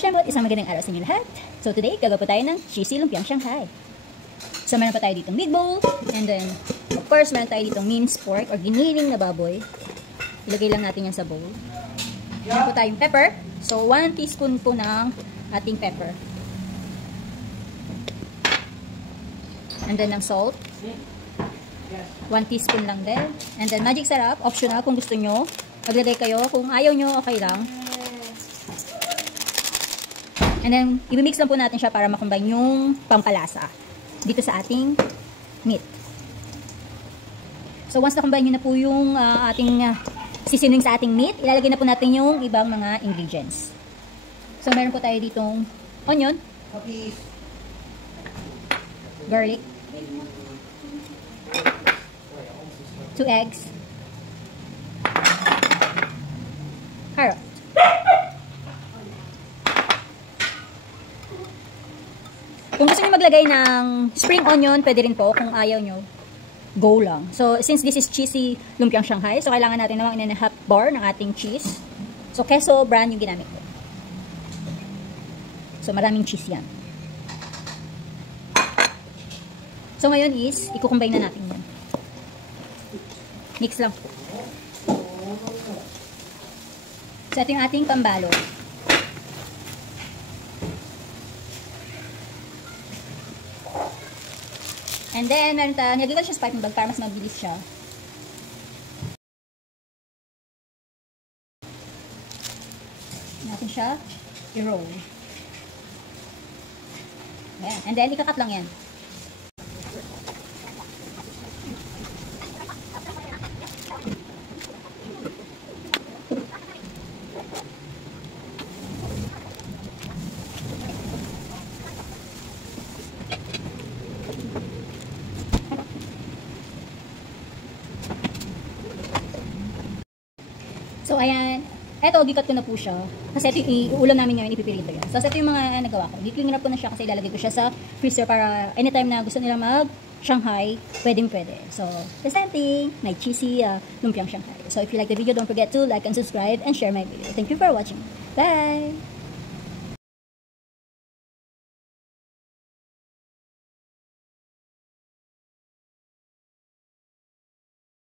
Shambot, isang magandang araw sa inyo lahat. So today, gagawa po tayo ng cheesy lumpiang Shanghai. So meron pa tayo ditong meat bowl, and then, of course, meron tayo ditong minced pork or giniling na baboy. Ilagay lang natin yan sa bowl. Meron po tayong pepper. So 1 teaspoon po ng ating pepper. And then ng salt. 1 teaspoon lang din. And then magic sarap, optional kung gusto nyo. Maglagay kayo. Kung ayaw nyo, okay lang. And then, i-mix lang po natin siya para makombine yung pampalasa dito sa ating meat. So, once na-combine nyo na po yung ating seasoning sa ating meat, ilalagay na po natin yung ibang mga ingredients. So, meron po tayo ditong onion, garlic, 2 eggs, carrot. Kung gusto nyo maglagay ng spring onion, pwede rin po. Kung ayaw nyo, go lang. So, since this is cheesy lumpiang Shanghai, so kailangan natin ng 1.5 bar ng ating cheese. So, queso brand yung ginamit ko. So, maraming cheese yan. So, ngayon is, i-combine na natin yan. Mix lang. So, ito yung ating pambalo. And then, meron tayo, nilagay siya sa piping bag para mas mabilis siya. Natin siya i-roll. Ayan. And then, ikakat lang yan. So, ayan. Eto, gikat ko na po siya. Kasi ito yung ulam namin ngayon, ipipirito yan. So, ito yung mga nagawa ko. Gicling ko na siya kasi ilalagay ko siya sa freezer para anytime na gusto nila mag-Shanghai, pwede. So, presenting my cheesy lumpiang Shanghai. So, if you like the video, don't forget to like and subscribe and share my video. Thank you for watching. Bye!